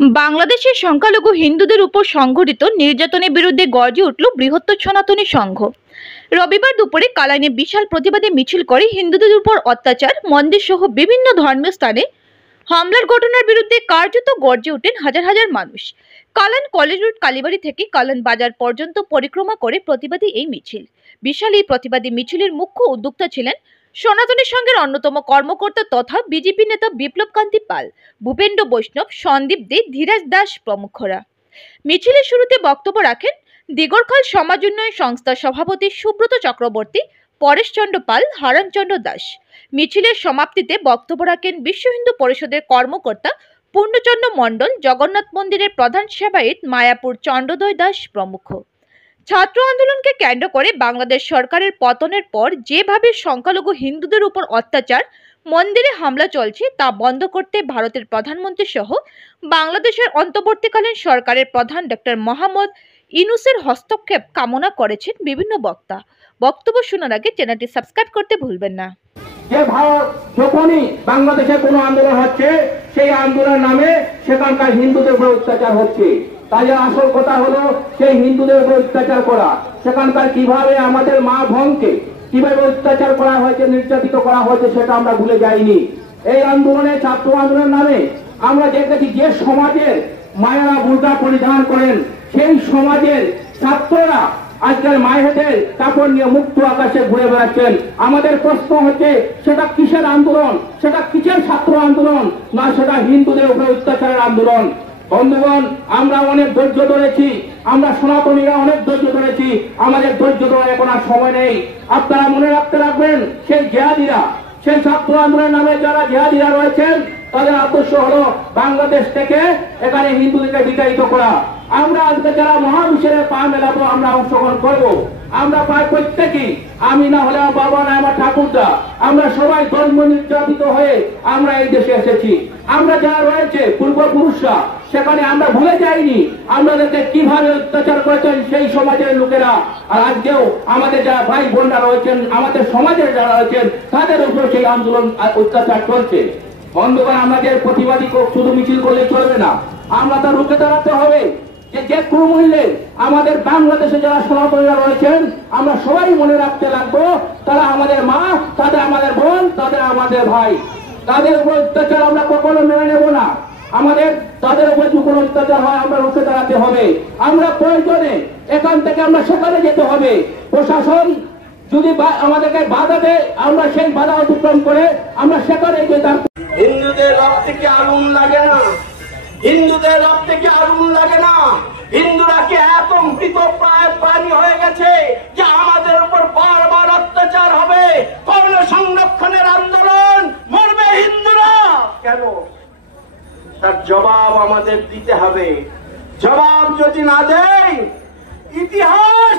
বাংলাদেশের সংখ্যালঘু হিন্দুদের উপর সংঘটিত নির্যাতনের বিরুদ্ধে গর্জে উঠল বৃহত্তর সনাতনী সংঘ। রবিবার দুপুরে কালাইনে বিশাল প্রতিবাদী মিছিল করে হিন্দুদের উপর অত্যাচার, মন্দির সহ বিভিন্ন ধর্মীয় স্থানে হামলার ঘটনার বিরুদ্ধে কার্যত গর্জে ওঠেন হাজার হাজার মানুষ। কালান কলেজ রোড কালীবাড়ি থেকে কালান বাজার পর্যন্ত পরিক্রমা করে প্রতিবাদী এই মিছিল। বিশাল এই প্রতিবাদী মিছিলের মুখ্য উদ্যোক্তা ছিলেন সনাতনী সংঘের অন্যতম কর্মকর্তা তথা বিজেপি নেতা বিপ্লব কান্তি পাল, ভূপেন্দ্র বৈষ্ণব, সন্দীপ দে, ধীরাজ দাস প্রমুখরা। মিছিলের শুরুতে বক্তব্য রাখেন দিগরখাল সমাজ উন্নয়ন সংস্থার সভাপতি সুব্রত চক্রবর্তী, পরেশচন্দ্র পাল, হারানচন্দ্র দাস। মিছিলের সমাপ্তিতে বক্তব্য রাখেন বিশ্ব হিন্দু পরিষদের কর্মকর্তা পূর্ণচন্দ্র মণ্ডল, জগন্নাথ মন্দিরের প্রধান সেবায়েত মায়াপুর চন্দ্রোদয় দাস প্রমুখ। ছাত্র আন্দোলনকে কেন্দ্র করে বাংলাদেশ সরকারের পতনের পর যেভাবে সংখ্যালঘু হিন্দুদের উপর অত্যাচার, মন্দিরে হামলা চলছে তা বন্ধ করতে ভারতের প্রধানমন্ত্রী সহ বাংলাদেশের অন্তর্বর্তীকালীন সরকারের প্রধান ডক্টর মোহাম্মদ ইউনূসের হস্তক্ষেপ কামনা করেছেন বিভিন্ন বক্তা। বক্তব্য শোনার আগে চ্যানেলটি সাবস্ক্রাইব করতে ভুলবেন না। যে ভারত যখনই বাংলাদেশে কোনো আন্দোলন হচ্ছে, সেই আন্দোলনের নামে সেখানকার হিন্দুদের উপর অত্যাচার হচ্ছে। তাই আসল কথা হলো সেই হিন্দুদের উপর অত্যাচার করা। সেখানকার কিভাবে আমাদের মা বোনকে কিভাবে অত্যাচার করা হয়েছে, নির্যাতিত করা হয়েছে, সেটা আমরা ভুলে যাইনি। এই আন্দোলনে, ছাত্র আন্দোলনের নামে আমরা দেখেছি যে সমাজের মায়েরা বুর্কা পরিধান করেন, সেই সমাজের ছাত্ররা আজকের মায়েদের কাপড় নিয়ে মুক্ত আকাশে ঘুরে বেড়াচ্ছেন। আমাদের প্রশ্ন হচ্ছে, সেটা কিসের আন্দোলন? সেটা কিসের ছাত্র আন্দোলন? না, সেটা হিন্দুদের উপরে অত্যাচারের আন্দোলন। বন্ধুগণ, আমরা অনেক ধৈর্য ধরেছি, আমরা সনাতনীরা অনেক ধৈর্য ধরেছি। আমাদের ধৈর্য ধরার এখন আর সময় নেই। আপনারা মনে রাখতে রাখবেন, সেই জেহাদিরা, সেই ছাত্র আন্দোলনের নামে যারা জেহাদিরা রয়েছেন, তাদের আদর্শ হলো বাংলাদেশ থেকে এখানে হিন্দুদেরকে বিতাড়িত করা। আমরা আজকে যারা মহাবিশ্বের পা মেলাবো, আমরা অংশগ্রহণ করবো। আমরা প্রায় প্রত্যেকেই, আমি না হলে আমার বাবা না আমার ঠাকুরদা, আমরা সবাই ধর্ম নির্যাতিত হয়ে আমরা এই দেশে এসেছি। আমরা যারা রয়েছে পূর্বপুরুষরা, সেখানে আমরা ভুলে যাইনি আমাদেরকে কিভাবে অত্যাচার করেছেন সেই সমাজের লোকেরা। আর আজকেও আমাদের যারা ভাই বোনরা রয়েছেন, আমাদের সমাজের যারা রয়েছেন, তাদের উপর সেই আন্দোলন অত্যাচার চলছে। বন্ধুগণ, আমাদের প্রতিবাদী শুধু মিছিল করলে চলবে না, আমরা তা রুখে দাঁড়াতে হবে। যে কোনো মূল্যে আমাদের বাংলাদেশে যারা সনাতনীরা রয়েছেন, আমরা সবাই মনে রাখতে লাগবো, তারা আমাদের মা, তাদের আমাদের বোন, তাদের আমাদের ভাই। তাদের উপর অত্যাচার আমরা কখনো মেনে নেব না। আমাদের তাদের উপর যে কোনো অত্যাচার হয়, আমরা রুখে দাঁড়াতে হবে। আমরা প্রয়োজনে এখান থেকে আমরা সেখানে যেতে হবে। প্রশাসন যদি আমাদেরকে বাধা দেয়, আমরা সেই বাধা অতিক্রম করে আমরা সেখানে যেতাম। হিন্দুদের রক্তে কি আগুন লাগে না? হিন্দুদের রক্তে কি আগুন লাগে না? হিন্দুরা কি এত মৃত প্রায় প্রাণী হয়ে গেছে যে আমাদের উপর বারবার অত্যাচার হবে? কর্ণ সংরক্ষণের আন্দোলন, মরবে হিন্দুরা কেন? তার জবাব আমাদের দিতে হবে। জবাব যদি না দেয়, ইতিহাস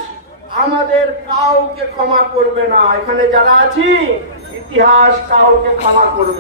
আমাদের কাউকে ক্ষমা করবে না। এখানে যারা আছি, ইতিহাস কাউকে ক্ষমা করবে।